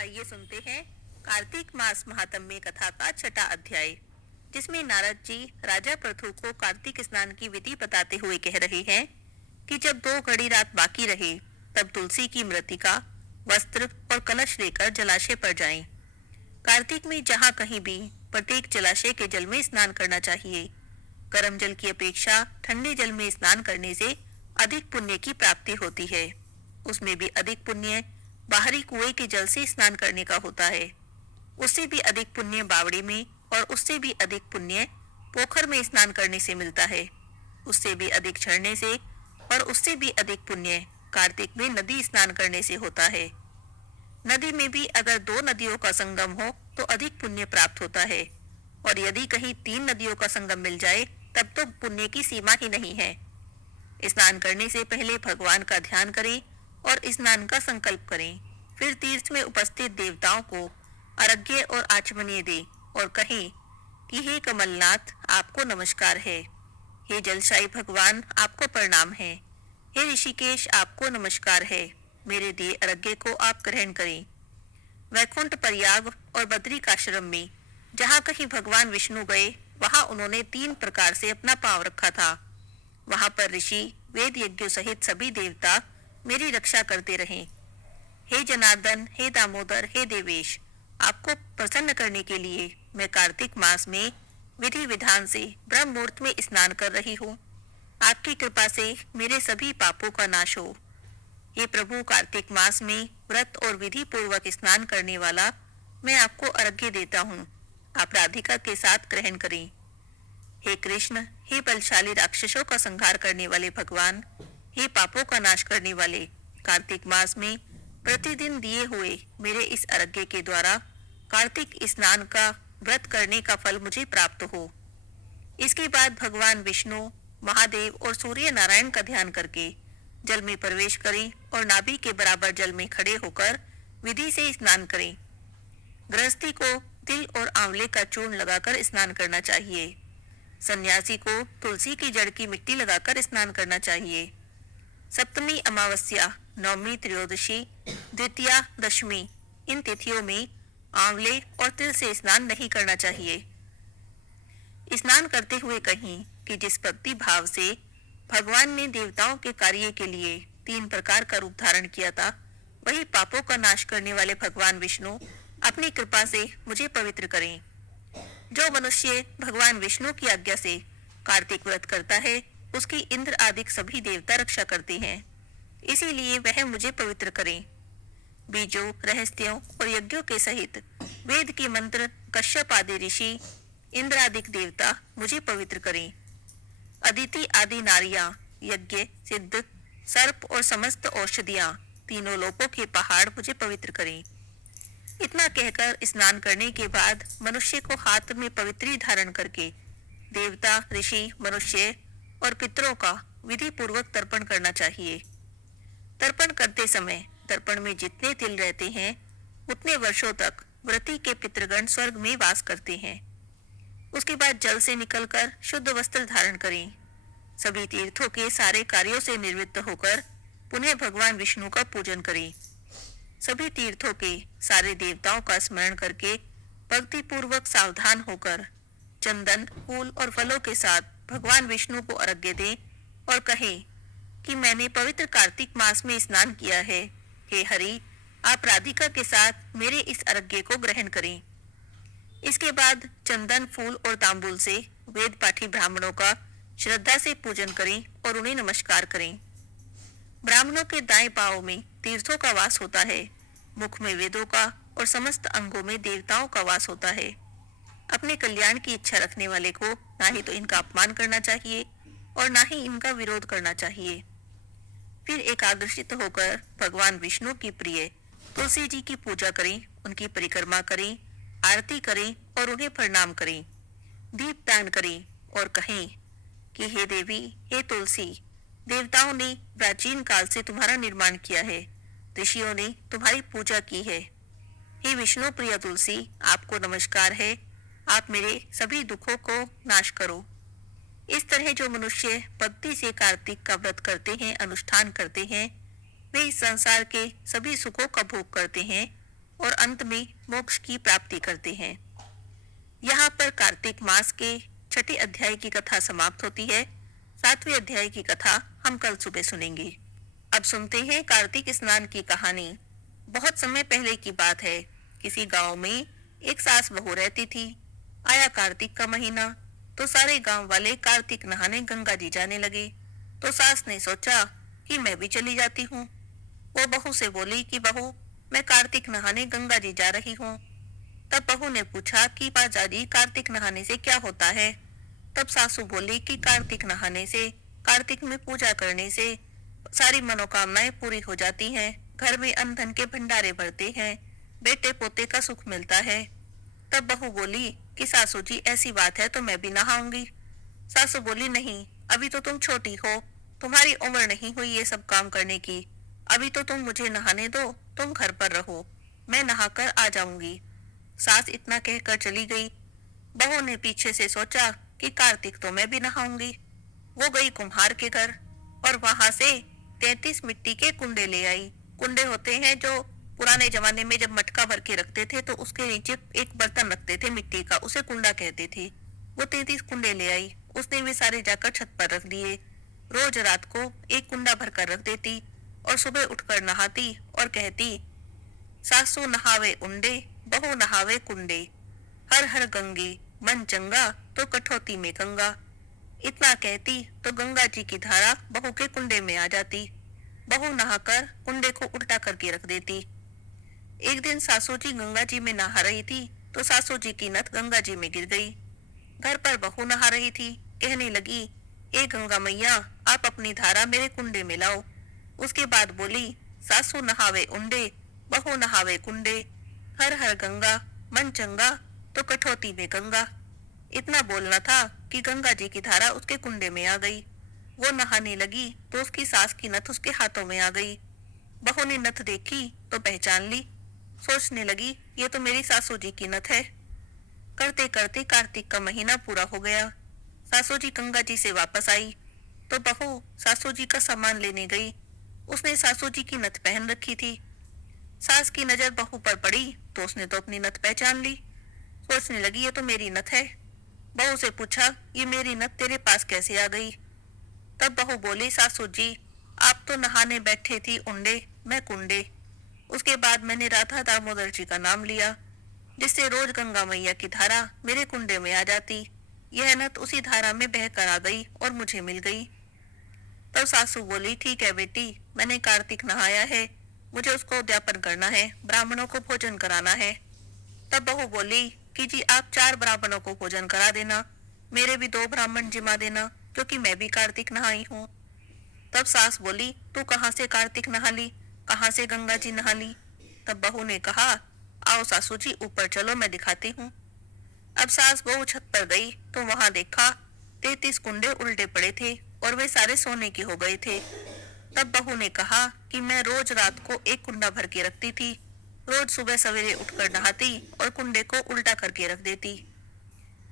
आइए सुनते हैं कार्तिक मास महात्म्य कथा का छठा अध्याय, जिसमें नारद जी राजा पृथु को कार्तिक स्नान की विधि बताते हुए कह रहे हैं कि जब 2 घड़ी रात बाकी रहे तब तुलसी की मृतिका, वस्त्र और कलश लेकर जलाशय पर जाएं। कार्तिक में जहाँ कहीं भी प्रत्येक जलाशय के जल में स्नान करना चाहिए। गर्म जल की अपेक्षा ठंडे जल में स्नान करने से अधिक पुण्य की प्राप्ति होती है। उसमें भी अधिक पुण्य बाहरी कुएं के जल से स्नान करने का होता है। उससे भी अधिक पुण्य बावड़ी में और उससे भी अधिक पुण्य पोखर में स्नान करने से मिलता है। उससे भी अधिक झरने से और उससे भी अधिक पुण्य कार्तिक में नदी स्नान करने से होता है। नदी में भी अगर 2 नदियों का संगम हो तो अधिक पुण्य प्राप्त होता है, और यदि कहीं 3 नदियों का संगम मिल जाए तब तो पुण्य की सीमा ही नहीं है। स्नान करने से पहले भगवान का ध्यान करें और स्नान का संकल्प करें। फिर तीर्थ में उपस्थित देवताओं को अर्घ्य और आचमनीय दें और कहें कि हे कमलनाथ, आपको नमस्कार है। हे जलशाही भगवान, आपको प्रणाम है। हे ऋषिकेश, आपको नमस्कार है। मेरे दिए अर्घ्य को आप ग्रहण करें। वैकुंठ, प्रयाग और बद्रिकाश्रम में जहाँ कहीं भगवान विष्णु गए वहाँ उन्होंने 3 प्रकार से अपना पांव रखा था। वहाँ पर ऋषि, वेद यज्ञों सहित सभी देवता मेरी रक्षा करते रहें। हे जनार्दन, हे दामोदर, हे देवेश, आपको प्रसन्न करने के लिए मैं कार्तिक मास में विधि विधान से ब्रह्म मुहूर्त में स्नान कर रही हूँ। आपकी कृपा से मेरे सभी पापों का नाश हो। हे प्रभु, कार्तिक मास में व्रत और विधि पूर्वक स्नान करने वाला मैं आपको अर्घ्य देता हूँ। आप राधिका के साथ ग्रहण करें। हे कृष्ण, हे बलशाली राक्षसों का संहार करने वाले भगवान, हे पापों का नाश करने वाले, कार्तिक मास में प्रतिदिन दिए हुए मेरे इस अर्घ्य के द्वारा कार्तिक स्नान का व्रत करने का फल मुझे प्राप्त हो। इसके बाद भगवान विष्णु, महादेव और सूर्य नारायण का ध्यान करके जल में प्रवेश करें और नाभि के बराबर जल में खड़े होकर विधि से स्नान करें। गृहस्थी को तिल और आंवले का चूर्ण लगाकर स्नान करना चाहिए। सन्यासी को तुलसी की जड़ की मिट्टी लगाकर स्नान करना चाहिए। सप्तमी, अमावस्या, नवमी, त्रयोदशी, द्वितीया, दशमी इन तिथियों में आंवले और तिल से स्नान नहीं करना चाहिए। स्नान करते हुए कहीं कि जिस भक्ति भाव से भगवान ने देवताओं के कार्य के लिए 3 प्रकार का रूप धारण किया था, वही पापों का नाश करने वाले भगवान विष्णु अपनी कृपा से मुझे पवित्र करें। जो मनुष्य भगवान विष्णु की आज्ञा से कार्तिक व्रत करता है उसकी इंद्र आदि सभी देवता रक्षा करते हैं, इसीलिए वह मुझे पवित्र करें। बीजों, रहस्यों और यज्ञों के सहित वेद के मंत्र, कश्यप आदि ऋषि, इंद्र आदि देवता मुझे पवित्र करें। अदिति आदि नारियां, यज्ञ, सिद्ध, सर्प और समस्त औषधियां, तीनों लोकों के पहाड़ मुझे पवित्र करें। इतना कहकर स्नान करने के बाद मनुष्य को हाथ में पवित्री धारण करके देवता, ऋषि, मनुष्य और पितरों का विधि पूर्वक तर्पण करना चाहिए। तर्पण करते समय तर्पण में जितने तिल रहते हैं उतने वर्षों तक व्रती के पितृगण स्वर्ग में वास करते हैं। उसके बाद जल से निकलकर शुद्ध वस्त्र धारण करें। सभी तीर्थों के सारे कार्यों से निवृत्त होकर पुनः भगवान विष्णु का पूजन करें। सभी तीर्थों के सारे देवताओं का स्मरण करके भक्ति पूर्वक सावधान होकर चंदन, फूल और फलों के साथ भगवान विष्णु को अर्घ्य दें और कहें कि मैंने पवित्र कार्तिक मास में स्नान किया है। हे हरि, आप राधिका के साथ मेरे इस अर्घ्य को ग्रहण करें। इसके बाद चंदन, फूल और तांबूल से वेद पाठी ब्राह्मणों का श्रद्धा से पूजन करें और उन्हें नमस्कार करें। ब्राह्मणों के दाएं पांव में तीर्थों का वास होता है, मुख में वेदों का और समस्त अंगों में देवताओं का वास होता है। अपने कल्याण की इच्छा रखने वाले को ना ही तो इनका अपमान करना चाहिए और ना ही इनका विरोध करना चाहिए। फिर एकाग्रचित्त होकर भगवान विष्णु की प्रिय तुलसी जी की पूजा करें, उनकी परिक्रमा करें, आरती करें और उन्हें प्रणाम करें। दीप दान करें और कहें कि हे देवी, हे तुलसी, देवताओं ने प्राचीन काल से तुम्हारा निर्माण किया है, ऋषियों ने तुम्हारी पूजा की है। हे विष्णु प्रिय तुलसी, आपको नमस्कार है। आप मेरे सभी दुखों को नाश करो। इस तरह जो मनुष्य भक्ति से कार्तिक का व्रत करते हैं, अनुष्ठान करते हैं, वे इस संसार के सभी सुखों का भोग करते हैं और अंत में मोक्ष की प्राप्ति करते हैं। यहाँ पर कार्तिक मास के छठे अध्याय की कथा समाप्त होती है। 7वें अध्याय की कथा हम कल सुबह सुनेंगे। अब सुनते हैं कार्तिक स्नान की कहानी। बहुत समय पहले की बात है। किसी गांव में एक सास बहू रहती थी। आया कार्तिक का महीना तो सारे गांव वाले कार्तिक नहाने गंगा जी जाने लगे। तो सास ने सोचा कि मैं भी चली जाती हूँ। वो बहू से बोली कि बहू, मैं कार्तिक नहाने गंगा जी जा रही हूँ। तब बहू ने पूछा कि बाजाजी, कार्तिक नहाने से क्या होता है? तब सासू बोली कि कार्तिक नहाने से, कार्तिक में पूजा करने से सारी मनोकामनाएं पूरी हो जाती हैं, घर में अन्न धन के भंडारे भरते हैं, बेटे पोते का सुख मिलता है। तब बहू बोली कि सासू जी, ऐसी बात है तो मैं भी नहाऊंगी। सासू बोली, नहीं, अभी तो तुम छोटी हो, तुम्हारी उम्र नहीं हुई ये सब काम करने की। अभी तो तुम मुझे नहाने दो, तुम घर पर रहो, मैं नहाकर आ जाऊंगी। सास इतना कहकर चली गई। बहू ने पीछे से सोचा कि कार्तिक तो मैं भी नहाऊंगी। वो गई कुम्हार के घर और वहां से 33 मिट्टी के कुंडे ले आई। कुंडे होते हैं जो पुराने जमाने में जब मटका भर के रखते थे तो उसके नीचे एक बर्तन रखते थे मिट्टी का, उसे कुंडा कहते थे। वो 33 कुंडे ले आई। उसने वे सारे जाकर छत पर रख दिए। रोज रात को एक कुंडा भरकर रख देती और सुबह उठकर नहाती और कहती, सासू नहावे उंडे, बहू नहावे कुंडे, हर हर गंगे, मन चंगा तो कठौती में गंगा। इतना कहती तो गंगा जी की धारा बहू के कुंडे में आ जाती। बहू नहाकर कुंडे को उल्टा करके रख देती। एक दिन सासू जी गंगा जी में नहा रही थी तो सासू जी की नथ गंगा जी में गिर गई। घर पर बहू नहा रही थी, कहने लगी, ए गंगा मैया, आप अपनी धारा मेरे कुंडे में लाओ। उसके बाद बोली, सासू नहावे उंडे, बहू नहावे कुंडे, हर हर गंगा, मन चंगा तो कठौती में गंगा। इतना बोलना था कि गंगा जी की धारा उसके कुंडे में आ गई। वो नहाने लगी तो उसकी सास की नथ उसके हाथों में आ गई। बहू ने नथ देखी तो पहचान ली। सोचने लगी, ये तो मेरी सासू जी की नथ है। करते करते कार्तिक का महीना पूरा हो गया। सासू जी गंगा जी से वापस आई तो बहू सासू जी का सामान लेने गई। उसने सासू जी की नथ पहन रखी थी। सास की नजर बहू पर पड़ी तो उसने तो अपनी नथ पहचान ली। सोचने लगी, ये तो मेरी नथ है। बहू से पूछा, ये मेरी नथ तेरे पास कैसे आ गई? तब बहू बोली, सासू जी, आप तो नहाने बैठे थी उंडे, मैं कुंडे। उसके बाद मैंने राधा दामोदर जी का नाम लिया, जिससे रोज गंगा मैया की धारा मेरे कुंडे में आ जाती। यह नथ उसी धारा में बहकर आ गई और मुझे मिल गई। तब सासू बोली, ठीक है बेटी, मैंने कार्तिक नहाया है, मुझे उसको उद्यापन करना है, ब्राह्मणों को भोजन कराना है। तब बहू बोली कि जी, आप 4 ब्राह्मणों को भोजन करा देना, मेरे भी 2 ब्राह्मण जिमा देना, क्योंकि मैं भी कार्तिक नहाई हूँ। तब सास बोली, तू कहाँ से कार्तिक नहा ली, कहाँ से गंगा जी नहा ली? तब बहू ने कहा, आओ सासू जी, ऊपर चलो, मैं दिखाती हूँ। अब सास बहू छत पर गई तो वहां देखा 33 कुंडे उल्टे पड़े थे और वे सारे सोने के हो गए थे। तब बहू ने कहा कि मैं रोज रात को एक कुंडा भर के रखती थी, रोज सुबह सवेरे उठकर नहाती और कुंडे को उल्टा करके रख देती।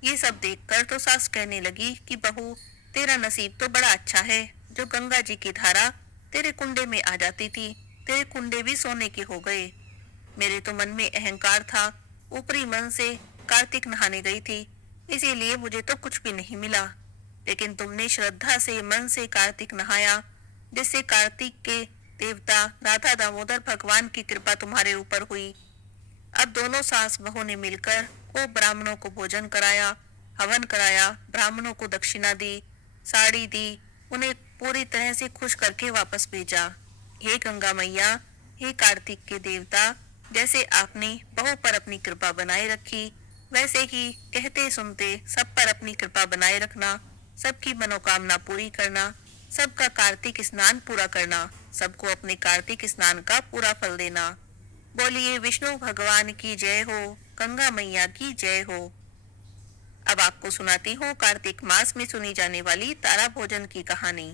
ये सब देखकर तो सास कहने लगी कि बहू, तेरा नसीब तो बड़ा अच्छा है, जो गंगा जी की धारा तेरे कुंडे में आ जाती थी, तेरे कुंडे भी सोने के हो गए। मेरे तो मन में अहंकार था, ऊपरी मन से कार्तिक नहाने गई थी, इसीलिए मुझे तो कुछ भी नहीं मिला। लेकिन तुमने श्रद्धा से मन से कार्तिक नहाया, जिससे कार्तिक के देवता राधा दामोदर भगवान की कृपा तुम्हारे ऊपर हुई। अब दोनों सास बहू ने मिलकर वो ब्राह्मणों को भोजन कराया, हवन कराया, ब्राह्मणों को दक्षिणा दी, साड़ी दी, उन्हें पूरी तरह से खुश करके वापस भेजा। हे गंगा मैया, हे कार्तिक के देवता, जैसे आपने बहू पर अपनी कृपा बनाए रखी, वैसे ही कहते सुनते सब पर अपनी कृपा बनाए रखना, सबकी मनोकामना पूरी करना, सबका कार्तिक स्नान पूरा करना, सबको अपने कार्तिक स्नान का पूरा फल देना। बोलिए विष्णु भगवान की जय हो, गंगा मैया की जय हो। अब आपको सुनाती हूँ कार्तिक मास में सुनी जाने वाली तारा भोजन की कहानी।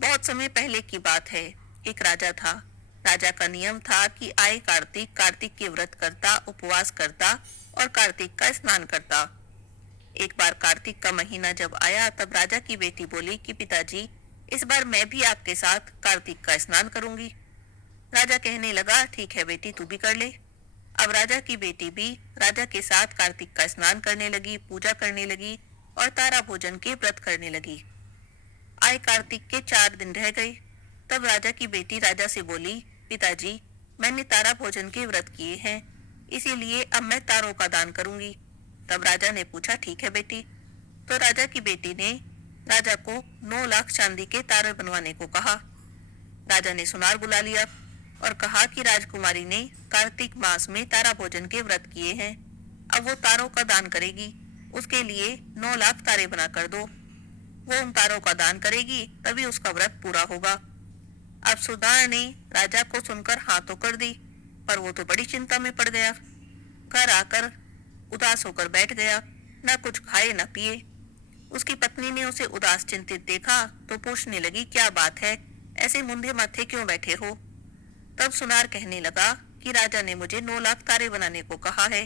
बहुत समय पहले की बात है। एक राजा था। राजा का नियम था कि आए कार्तिक, कार्तिक के व्रत करता, उपवास करता और कार्तिक का स्नान करता। एक बार कार्तिक का महीना जब आया तब राजा की बेटी बोली कि पिताजी, इस बार मैं भी आपके साथ कार्तिक का स्नान करूंगी। राजा कहने लगा, ठीक है बेटी, तू भी कर ले। अब राजा की बेटी भी राजा के साथ कार्तिक का स्नान करने लगी, पूजा करने लगी और तारा भोजन के व्रत करने लगी। आए कार्तिक के 4 दिन रह गए। तब राजा की बेटी राजा से बोली, पिताजी, मैंने तारा भोजन के व्रत किए हैं, इसीलिए अब मैं तारों का दान करूंगी। तब राजा ने पूछा, ठीक है बेटी। तो राजा की बेटी ने राजा को 9 लाख चांदी के तारे बनवाने को कहा। राजा ने सुनार बुला लिया और कहा कि राजकुमारी ने कार्तिक मास में तारा भोजन के व्रत किए हैं, अब वो तारों का दान करेगी, उसके लिए 9 लाख तारे बना कर दो। वो उन तारों का दान करेगी, तभी उसका व्रत पूरा होगा। अब सुनार ने राजा को सुनकर हाँ तो कर दी, पर वो तो बड़ी चिंता में पड़ गया। घर आकर उदास होकर बैठ गया, न कुछ खाए न पिए। उसकी पत्नी ने उसे उदास चिंतित देखा तो पूछने लगी, क्या बात है, ऐसे मुंधे माथे क्यों बैठे हो? तब सुनार कहने लगा कि राजा ने मुझे 9 लाख तारे बनाने को कहा है,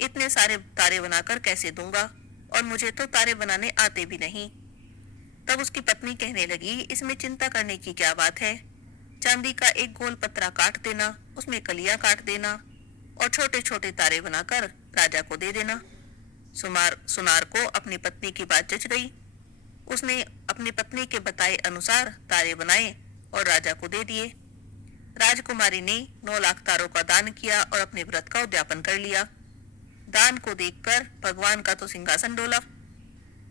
इतने सारे तारे बनाकर कैसे दूंगा, और मुझे तो तारे बनाने आते भी नहीं। तब उसकी पत्नी कहने लगी, इसमें चिंता करने की क्या बात है, चांदी का एक गोल पत्रा काट देना, उसमें कलियां काट देना और छोटे छोटे तारे बनाकर राजा को दे देना। सुनार को अपनी पत्नी की बात जच गई। उसने अपनी पत्नी के बताए अनुसार तारे बनाए और राजा को दे दिए। राजकुमारी ने 9 लाख तारों का दान किया और अपने व्रत का उद्यापन कर लिया। दान को देखकर भगवान का तो सिंहासन डोला।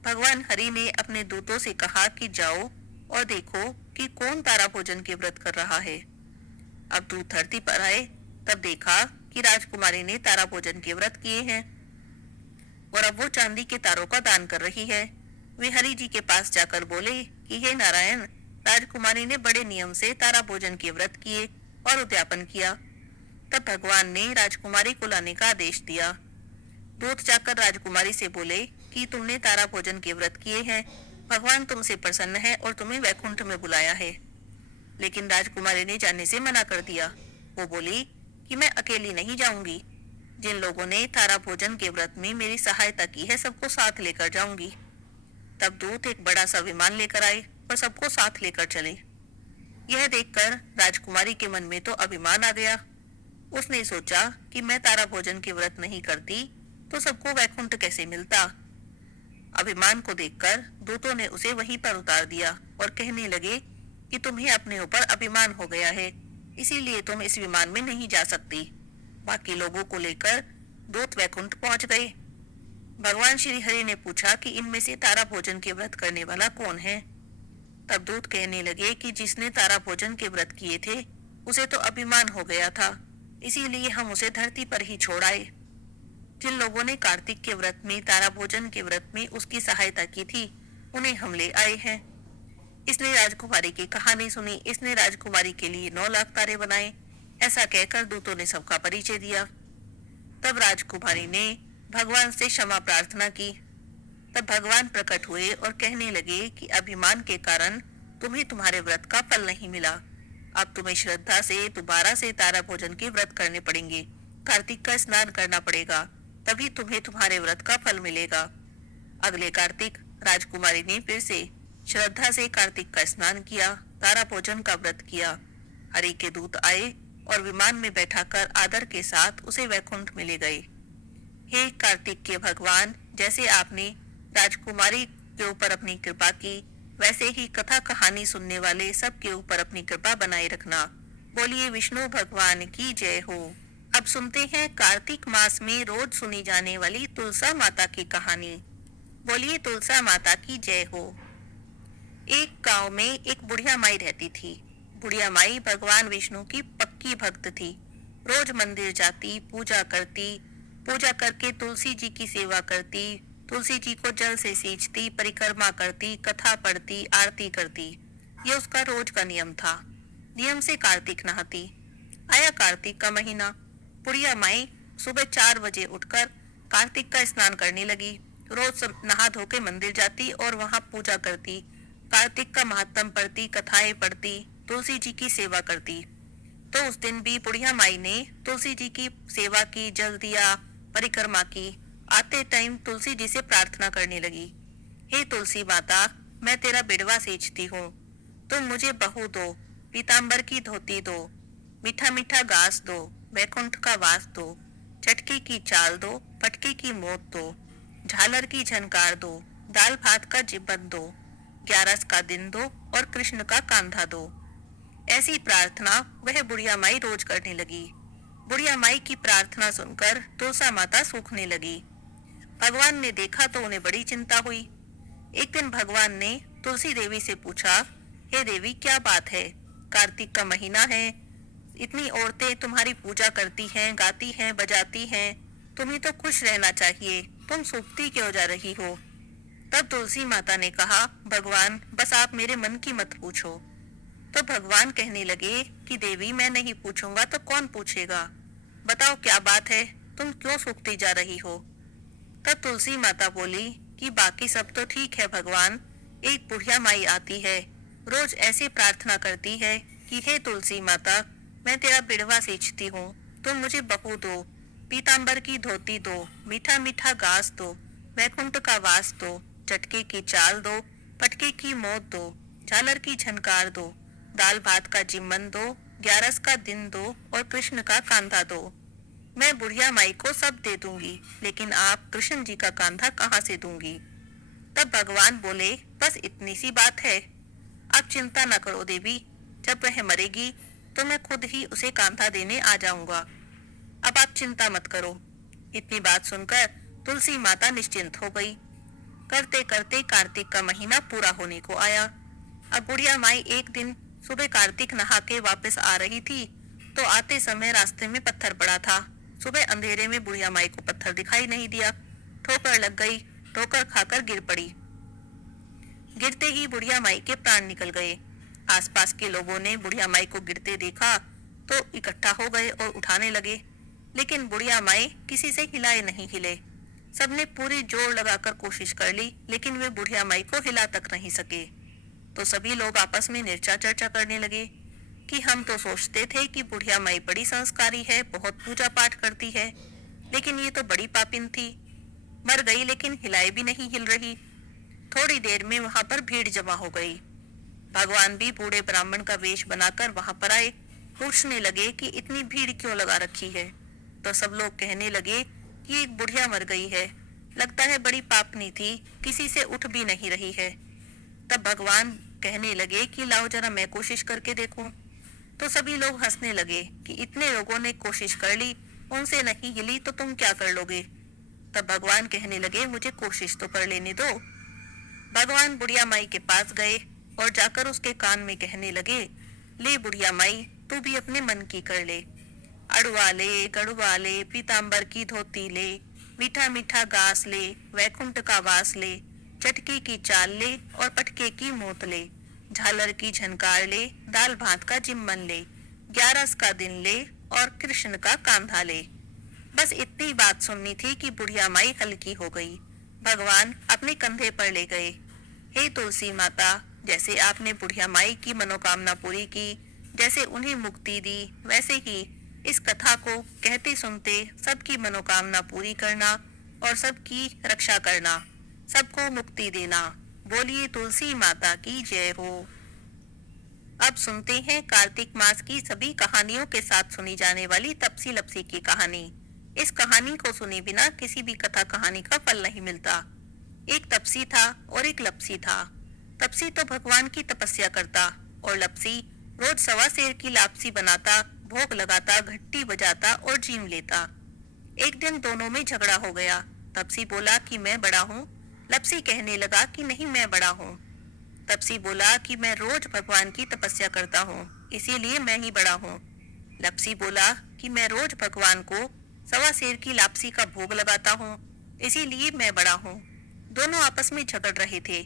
भगवान हरि ने अपने दूतों से कहा कि जाओ और देखो कि कौन तारा भोजन के व्रत कर रहा है। अब दूत धरती पर आए, तब देखा कि राजकुमारी ने तारा भोजन के व्रत किए हैं और अब वो चांदी के तारों का दान कर रही है। वे हरि जी के पास जाकर बोले कि हे नारायण, राजकुमारी ने बड़े नियम से तारा भोजन के व्रत किए और उद्यापन किया। तब भगवान ने राजकुमारी को लाने का आदेश दिया। दूत जाकर राजकुमारी से बोले कि तुमने तारा भोजन के व्रत किए हैं, भगवान तुमसे प्रसन्न है और तुम्हें वैकुंठ में बुलाया है। लेकिन राजकुमारी ने जाने से मना कर दिया। वो बोली कि मैं अकेली नहीं जाऊंगी, जिन लोगों ने तारा भोजन के व्रत में मेरी सहायता की है सबको साथ लेकर जाऊंगी। तब दूत एक बड़ा सा विमान लेकर आए और सबको साथ लेकर चले। यह देखकर राजकुमारी के मन में तो अभिमान आ गया। उसने सोचा कि मैं तारा भोजन के व्रत नहीं करती तो सबको वैकुंठ कैसे मिलता। अभिमान को देखकर दूतों ने उसे वहीं पर उतार दिया और कहने लगे कि तुम्हें अपने ऊपर अभिमान हो गया है, इसीलिए तुम इस विमान में नहीं जा सकती। बाकी लोगों को लेकर दूत वैकुंठ पहुंच गए। भगवान श्री हरि ने पूछा कि इनमें से तारा भोजन के व्रत करने वाला कौन है। तब दूत कहने लगे कि जिसने तारा भोजन के व्रत किए थे उसे तो अभिमान हो गया था, इसीलिए हम उसे धरती पर ही छोड़ आए। जिन लोगों ने कार्तिक के व्रत में तारा भोजन के व्रत में उसकी सहायता की थी उन्हें हम ले आए हैं। इसने राजकुमारी की कहानी सुनी, इसने राजकुमारी के लिए 9 लाख तारे बनाए। ऐसा कहकर दूतों ने सबका परिचय दिया। तब राजकुमारी ने भगवान से क्षमा प्रार्थना की। तब भगवान प्रकट हुए और कहने लगे कि अभिमान के कारण तुम्हें तुम्हारे व्रत का फल नहीं मिला। अब तुम्हें श्रद्धा से दोबारा से तारा भोजन के व्रत करने पड़ेंगे, कार्तिक का स्नान करना पड़ेगा, तभी तुम्हें तुम्हारे व्रत का फल मिलेगा। अगले कार्तिक राजकुमारी ने फिर से श्रद्धा से कार्तिक का स्नान किया, तारा भोजन का व्रत किया। हरि के दूत आए और विमान में बैठाकर आदर के साथ उसे वैकुंठ में ले गए। हे कार्तिक के भगवान, जैसे आपने राजकुमारी के ऊपर अपनी कृपा की, वैसे ही कथा कहानी सुनने वाले सबके ऊपर अपनी कृपा बनाए रखना। बोलिए विष्णु भगवान की जय हो। अब सुनते हैं कार्तिक मास में रोज सुनी जाने वाली तुलसा माता की कहानी। बोलिए तुलसा माता की जय हो। एक गांव में एक बुढ़िया माई रहती थी। बुढ़िया माई भगवान विष्णु की पक्की भक्त थी। रोज मंदिर जाती, पूजा करती, पूजा करके तुलसी जी की सेवा करती, तुलसी जी को जल से सींचती, परिक्रमा करती, कथा पढ़ती, आरती करती। यह उसका रोज का नियम था। नियम से कार्तिक नहाती। आया कार्तिक का महीना। बुढ़िया माई सुबह 4 बजे उठकर कार्तिक का स्नान करने लगी। रोज नहा धो के मंदिर जाती और वहां पूजा करती, कार्तिक का महात्म पढ़ती, कथाएं पढ़ती, तुलसी जी की सेवा करती। तो उस दिन भी बुढ़िया माई ने तुलसी जी की सेवा की, जल दिया, परिक्रमा की। आते टाइम तुलसी जी से प्रार्थना करने लगी, हे तुलसी माता, मैं तेरा बिड़वा सींचती हूँ, तुम मुझे बहू दो, पीताम्बर की धोती दो, मीठा मीठा घास दो, वैकुंठ का वास दो, चटकी की चाल दो, पटके की मौत दो, झालर की झनकार दो, दाल भात का जिब्बन दो, ग्यारस का दिन दो और कृष्ण का कांधा दो। ऐसी प्रार्थना वह बुढ़िया माई रोज करने लगी। बुढ़िया माई की प्रार्थना सुनकर तुलसा माता सूखने लगी। भगवान ने देखा तो उन्हें बड़ी चिंता हुई। एक दिन भगवान ने तुलसी देवी से पूछा, हे देवी, क्या बात है? कार्तिक का महीना है, इतनी औरतें तुम्हारी पूजा करती हैं, गाती हैं, बजाती हैं, तुम्हें तो खुश रहना चाहिए, तुम सूखती क्यों जा रही हो? तब तुलसी माता ने कहा, भगवान, बस आप मेरे मन की मत पूछो। तो भगवान कहने लगे कि देवी, मैं नहीं पूछूंगा तो कौन पूछेगा? बताओ क्या बात है, तुम क्यों सूखती जा रही हो? तब तुलसी माता बोली कि बाकी सब तो ठीक है भगवान, एक बुढ़िया माई आती है, रोज ऐसे प्रार्थना करती है कि हे तुलसी माता, मैं तेरा बिड़वा सींचती हूँ, तुम मुझे बहू दो, पीतांबर की धोती दो, मीठा मीठा घास दो, वैकुंठ का वास दो, चटके की चाल दो, पटके की मौत दो, झालर की झनकार दो, दाल भात का जिम्मन दो, ग्यारस का दिन दो और कृष्ण का कांधा दो। मैं बुढ़िया माई को सब दे दूंगी, लेकिन आप कृष्ण जी का कांधा कहाँ से दूंगी? तब भगवान बोले, बस इतनी सी बात है, आप चिंता न करो देवी, जब वह मरेगी तो मैं खुद ही उसे कांधा देने आ जाऊंगा। अब आप चिंता मत करो। इतनी बात सुनकर तुलसी माता निश्चिंत हो गई। करते करते कार्तिक का महीना पूरा होने को आया। अब बुढ़िया माई एक दिन सुबह कार्तिक नहा के वापस आ रही थी तो आते समय रास्ते में पत्थर पड़ा था। सुबह अंधेरे में बुढ़िया माई को पत्थर दिखाई नहीं दिया, ठोकर लग गई, ठोकर खाकर गिर पड़ी। गिरते ही बुढ़िया माई के प्राण निकल गए। आसपास के लोगों ने बुढ़िया माई को गिरते देखा तो इकट्ठा हो गए और उठाने लगे, लेकिन बुढ़िया माई किसी से हिलाए नहीं हिले। सबने पूरी जोर लगाकर कोशिश कर ली, लेकिन वे बुढ़िया माई को हिला तक नहीं सके। तो सभी लोग आपस में निर्चा चर्चा करने लगे कि हम तो सोचते थे कि बुढ़िया माई बड़ी संस्कारी है, बहुत पूजा पाठ करती है, लेकिन ये तो बड़ी पापिन थी, मर गई लेकिन हिलाए भी नहीं हिल रही। थोड़ी देर में वहां पर भीड़ जमा हो गई। भगवान भी बूढ़े ब्राह्मण का वेश बनाकर वहां पर आए। पूछने लगे कि इतनी भीड़ क्यों लगा रखी है? तो सब लोग कहने लगे कि एक बुढ़िया मर गई है, लगता है बड़ी पापनी थी, किसी से उठ भी नहीं रही है। तब भगवान कहने लगे कि लाओ जरा मैं कोशिश करके देखूं। तो सभी लोग हंसने लगे कि इतने लोगों ने कोशिश कर ली, उनसे नहीं हिली तो तुम क्या कर लोगे? तब भगवान कहने लगे, मुझे कोशिश तो कर लेने दो। भगवान बुढ़िया माई के पास गए और जाकर उसके कान में कहने लगे, ले बुढ़िया माई, तू भी अपने मन की कर ले, अड़ुआ ले, गड़ुआ ले, पीतांबर की धोती ले, मीठा मीठा घास ले, वैकुंठ का वास ले, चटकी की चाल ले और पटके की मौत ले, झालर की झनकार ले, दाल भात का जिम्मन ले, ग्यारस का दिन ले और कृष्ण का कांधा ले। बस इतनी बात सुननी थी कि बुढ़िया माई हल्की हो गई। भगवान अपने कंधे पर ले गए। हे तुलसी माता, जैसे आपने बुढ़िया माई की मनोकामना पूरी की, जैसे उन्हें मुक्ति दी, वैसे ही इस कथा को कहते सुनते सबकी मनोकामना पूरी करना और सबकी रक्षा करना, सबको मुक्ति देना। बोलिए तुलसी माता की जय हो। अब सुनते हैं कार्तिक मास की सभी कहानियों के साथ सुनी जाने वाली तपसी लपसी की कहानी। इस कहानी को सुने बिना किसी भी कथा कहानी का फल नहीं मिलता। एक तपसी था और एक लपसी था। तपसी तो भगवान की तपस्या करता और लपसी रोज सवा सेर की लापसी बनाता, भोग लगाता, घंटी बजाता और जीव लेता। एक दिन दोनों में झगड़ा हो गया। तपसी बोला कि मैं बड़ा हूँ, लपसी कहने लगा कि नहीं मैं बड़ा हूँ। तपसी बोला कि मैं रोज भगवान की तपस्या करता हूँ, इसीलिए मैं ही बड़ा हूँ। लपसी बोला कि मैं रोज भगवान को सवा सेर की लापसी का भोग लगाता हूँ, इसीलिए मैं बड़ा हूँ। दोनों आपस में झगड़ रहे थे।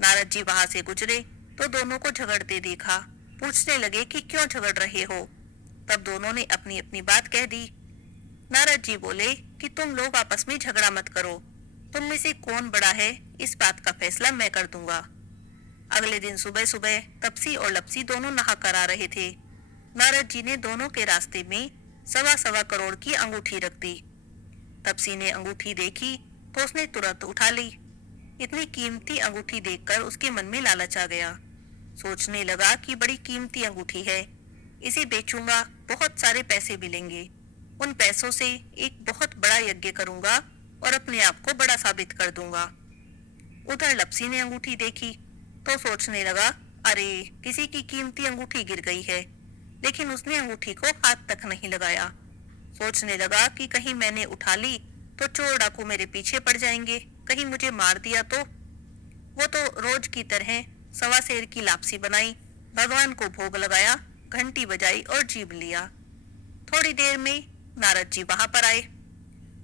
नारद जी वहां से गुजरे तो दोनों को झगड़ते देखा। पूछने लगे कि क्यों झगड़ रहे हो? तब दोनों ने अपनी अपनी बात कह दी। नारद जी बोले कि तुम लोग आपस में झगड़ा मत करो, तुम में से कौन बड़ा है इस बात का फैसला मैं कर दूंगा। अगले दिन सुबह सुबह तपसी और लपसी दोनों नहा कर आ रहे थे। नारद जी ने दोनों के रास्ते में सवा सवा करोड़ की अंगूठी रख दी। तपसी ने अंगूठी देखी तो उसने तुरंत उठा ली। इतनी कीमती अंगूठी देखकर उसके मन में लालच आ गया। सोचने लगा कि बड़ी कीमती अंगूठी है, इसे बेचूंगा, बहुत सारे पैसे मिलेंगे। उन पैसों से एक बहुत बड़ा यज्ञ करूंगा और अपने आप को बड़ा साबित कर दूंगा। उधर लपसी ने अंगूठी देखी तो सोचने लगा, अरे किसी की कीमती अंगूठी गिर गई है, लेकिन उसने अंगूठी को हाथ तक नहीं लगाया। सोचने लगा कि कहीं मैंने उठा ली तो चोर डाकू मेरे पीछे पड़ जाएंगे, कहीं मुझे मार दिया तो। वो तो रोज की तरह सवा सेर की लापसी बनाई, भगवान को भोग लगाया, घंटी बजाई और जीभ लिया। थोड़ी देर में नारद जी वहां पर आए।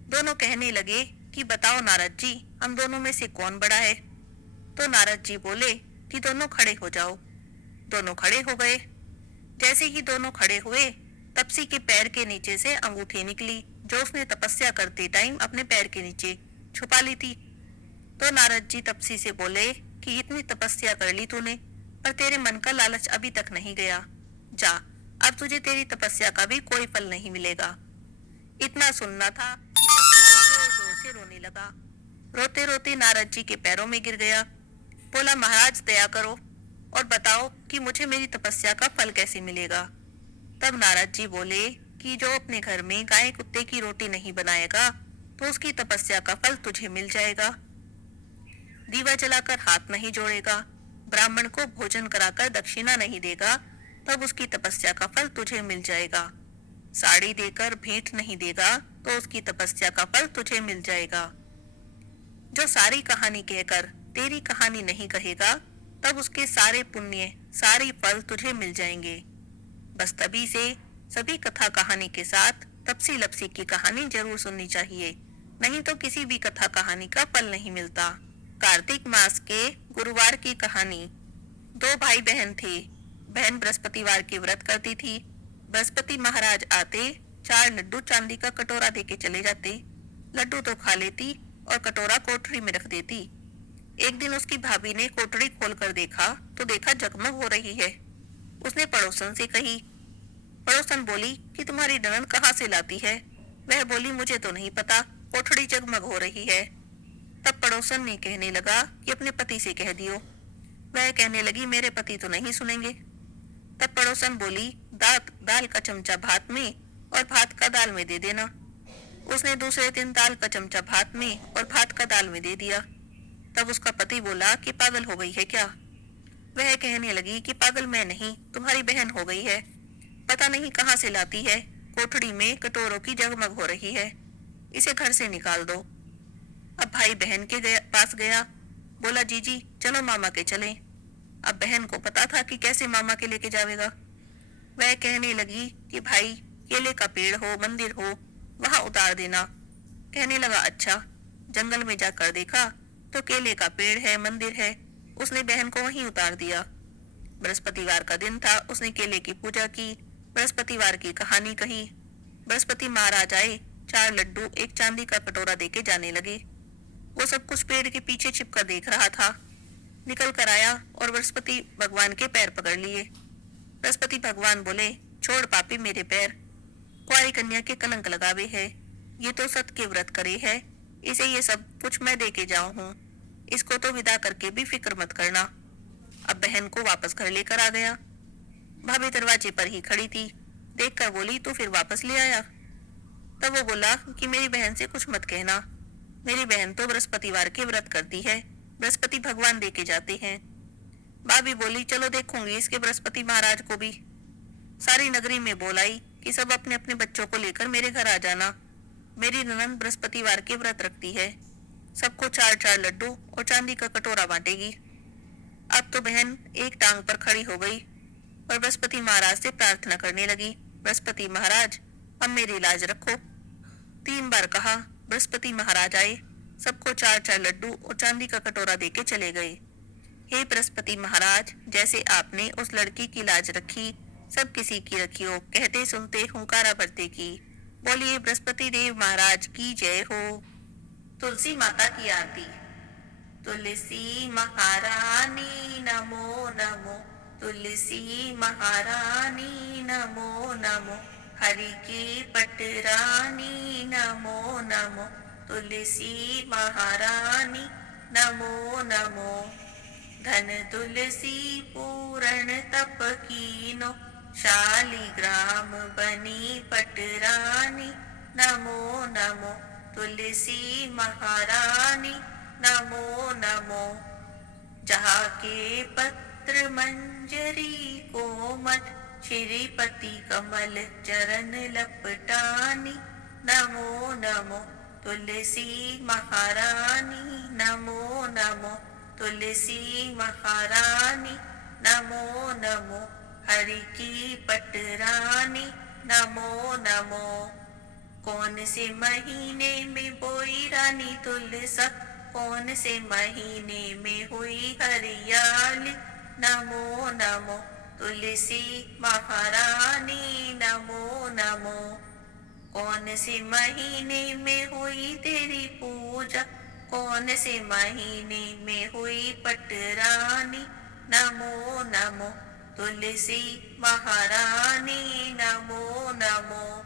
दोनों कहने लगे कि बताओ नारद जी, हम दोनों में से कौन बड़ा है। तो नारद जी बोले कि दोनों खड़े हो जाओ। दोनों खड़े हो गए। जैसे ही दोनों खड़े हुए, तपसी के पैर के नीचे से अंगूठी निकली जो उसने तपस्या करते टाइम अपने पैर के नीचे छुपा ली थी। तो नारद जी तपसी से बोले कि इतनी तपस्या कर ली तूने, पर तेरे मन का लालच अभी तक नहीं गया। जा, अब तुझे तेरी तपस्या का भी कोई फल नहीं मिलेगा। इतना सुनना था कि तपसी जोर जोर से रोने लगा। रोते रोते नारद जी के पैरों में गिर गया। बोला, महाराज दया करो और बताओ कि मुझे मेरी तपस्या का फल कैसे मिलेगा। तब नारद जी बोले कि जो अपने घर में गाय कुत्ते की रोटी नहीं बनाएगा तो उसकी तपस्या का फल तुझे मिल जाएगा। दीवा जलाकर हाथ नहीं जोड़ेगा, ब्राह्मण को भोजन कराकर दक्षिणा नहीं देगा, तब उसकी तपस्या का फल तुझे मिल जाएगा। साड़ी देकर भेंट नहीं देगा तो उसकी तपस्या का फल तुझे मिल जाएगा। जो सारी कहानी कहकर तेरी कहानी नहीं कहेगा, तब उसके सारे पुण्य सारे फल तुझे मिल जाएंगे। बस तभी से सभी कथा कहानी के साथ तपसी लपसी की कहानी जरूर सुननी चाहिए, नहीं तो किसी भी कथा कहानी का फल नहीं मिलता। कार्तिक मास के गुरुवार की कहानी। दो भाई बहन थे। बहन बृहस्पतिवार के व्रत करती थी। बृहस्पति महाराज आते, 4 लड्डू चांदी का कटोरा देके चले जाते। लड्डू तो खा लेती और कटोरा कोठरी में रख देती। एक दिन उसकी भाभी ने कोठरी खोलकर देखा तो देखा जगमग हो रही है। उसने पड़ोसन से कही। पड़ोसन बोली कि तुम्हारी ननद कहाँ से लाती है। वह बोली, मुझे तो नहीं पता, कोठरी जगमग हो रही है। तब पड़ोसन ने कहने लगा कि अपने पति से कह दियो। वह कहने लगी, मेरे पति तो नहीं सुनेंगे। तब पड़ोसन बोली, दाल का चमचा भात में और भात का दाल में दे देना। उसने दूसरे दिन दाल का चमचा भात में और भात का दाल में दे दिया। तब उसका पति बोला कि पागल हो गई है क्या। वह कहने लगी कि पागल मैं नहीं, तुम्हारी बहन हो गई है, पता नहीं कहाँ से लाती है, कोठड़ी में कटोरों की जगमग हो रही है, इसे घर से निकाल दो। अब भाई बहन के पास गया, बोला, जीजी चलो मामा के चलें। अब बहन को पता था कि कैसे मामा के लेके जावेगा। वह कहने लगी कि भाई केले का पेड़ हो, मंदिर हो, वहां उतार देना। कहने लगा, अच्छा। जंगल में जाकर देखा तो केले का पेड़ है, मंदिर है। उसने बहन को वहीं उतार दिया। बृहस्पतिवार का दिन था। उसने केले की पूजा की, बृहस्पतिवार की कहानी कही। बृहस्पति महाराज आए, 4 लड्डू एक चांदी का कटोरा देके जाने लगे। वो सब कुछ पेड़ के पीछे छिपकर देख रहा था। निकल कर आया और बृहस्पति भगवान के पैर पकड़ लिए। बृहस्पति भगवान बोले, छोड़ पापी मेरे पैर, कुंवारी कन्या के कलंक लगावे है, ये तो सत के व्रत करे है, इसे ये सब कुछ मैं दे के जाऊं हूँ, इसको तो विदा करके भी फिक्र मत करना। अब बहन को वापस घर लेकर आ गया। भाभी दरवाजे पर ही खड़ी थी, देखकर बोली, तू फिर वापस ले आया। तब वो बोला कि मेरी बहन से कुछ मत कहना, मेरी बहन तो बृहस्पतिवार के व्रत करती है, बृहस्पति भगवान दे के जाते हैं। भाभी बोली, चलो देखूंगी इसके बृहस्पति महाराज को भी। सारी नगरी में बोलाई कि सब अपने अपने बच्चों को लेकर मेरे घर आ जाना, मेरी ननद बृहस्पतिवार के व्रत रखती है, सबको 4-4 लड्डू और चांदी का कटोरा बांटेगी। अब तो बहन एक टांग पर खड़ी हो गई और बृहस्पति महाराज से प्रार्थना करने लगी, बृहस्पति महाराज अब मेरी लाज रखो। 3 बार कहा। बृहस्पति महाराज आए, सबको 4-4 लड्डू और चांदी का कटोरा देके चले गए। हे बृहस्पति महाराज, जैसे आपने उस लड़की की लाज रखी, सब किसी की रखियो, कहते सुनते हुंकारा भरते की। बोलिए बृहस्पति देव महाराज की जय हो। तुलसी माता की आरती। तुलसी महारानी नमो नमो, तुलसी महारानी नमो नमो, हरि के पटरानी नमो नमो, तुलसी महारानी नमो नमो। धन तुलसी पूर्ण तप कीनो, शालिग्राम बनी पटरानी, नमो नमो तुलसी महारानी, नमो नमो। जहाँ के पत्र मंजरी कोमल, श्रीपति कमल चरण लपटानी, नमो नमो तुलसी महारानी, नमो नमो तुलसी महारानी, नमो नमो हरि की पटरानी, नमो नमो। कौन से महीने में बोई रानी तुलसा, कौन से महीने में हुई हरियाली, नमो नमो तुलसी महारानी, नमो नमो। कौन से महीने में हुई तेरी पूजा, कौन से महीने में हुई पटरानी, नमो नमो तुलसी महारानी, नमो नमो।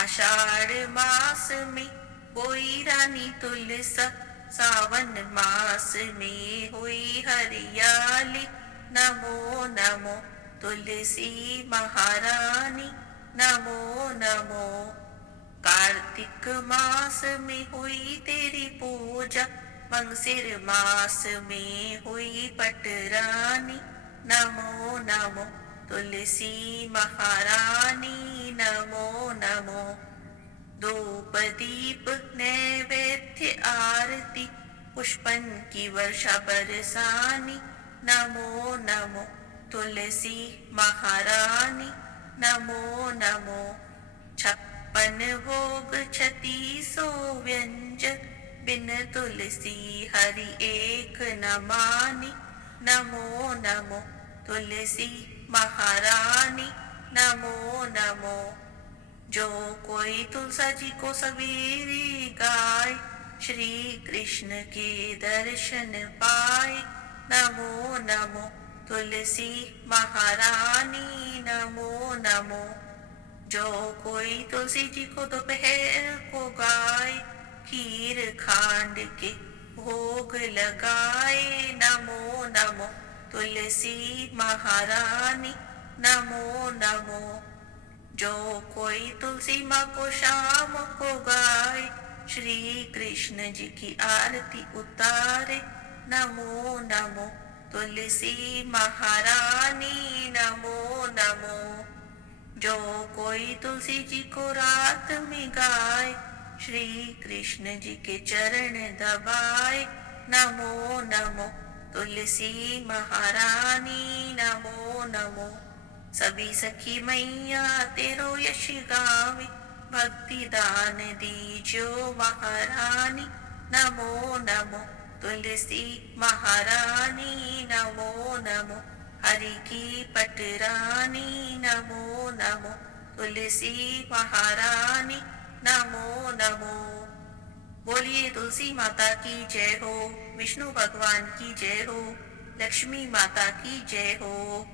आषाढ़ मास में बोई रानी तुलसा, सावन मास में हुई हरियाली, नमो नमो तुलसी महारानी, नमो नमो। कार्तिक मास में हुई तेरी पूजा, मंगसिर मास में हुई पटरानी, नमो नमो तुलसी महारानी, नमो नमो। धूप दीप नैवेद्य आरती, पुष्पन की वर्षा बरसानी, नमो नमो तुलसी महारानी, नमो नमो। 56 भोग 3600 व्यंजन, बिन तुलसी हरि एक न मानी, नमो नमो तुलसी महारानी, नमो नमो। जो कोई तुलसा जी को सवेरे गाए, श्री कृष्ण के दर्शन पाए, नमो नमो तुलसी महारानी, नमो नमो। जो कोई तुलसी जी को दोपहर को गाए, खीर खांड के भोग लगाए, नमो नमो तुलसी महारानी, नमो नमो। जो कोई तुलसी माँ को शाम को गाए, श्री कृष्ण जी की आरती उतारे, नमो नमो तुलसी महारानी, नमो नमो। जो कोई तुलसी जी को रात में गाए, श्री कृष्ण जी के चरण दबाए, नमो नमो तुलसी महारानी, नमो नमो। सभी सखी मैया तेरो यश गावे, भक्ति दान दीजो महारानी, नमो नमो तुलसी महारानी, नमो नमो। हरि की पटरानी, नमो नमो तुलसी महारानी, नमो नमो। बोलिए तुलसी माता की जय हो, विष्णु भगवान की जय हो, लक्ष्मी माता की जय हो।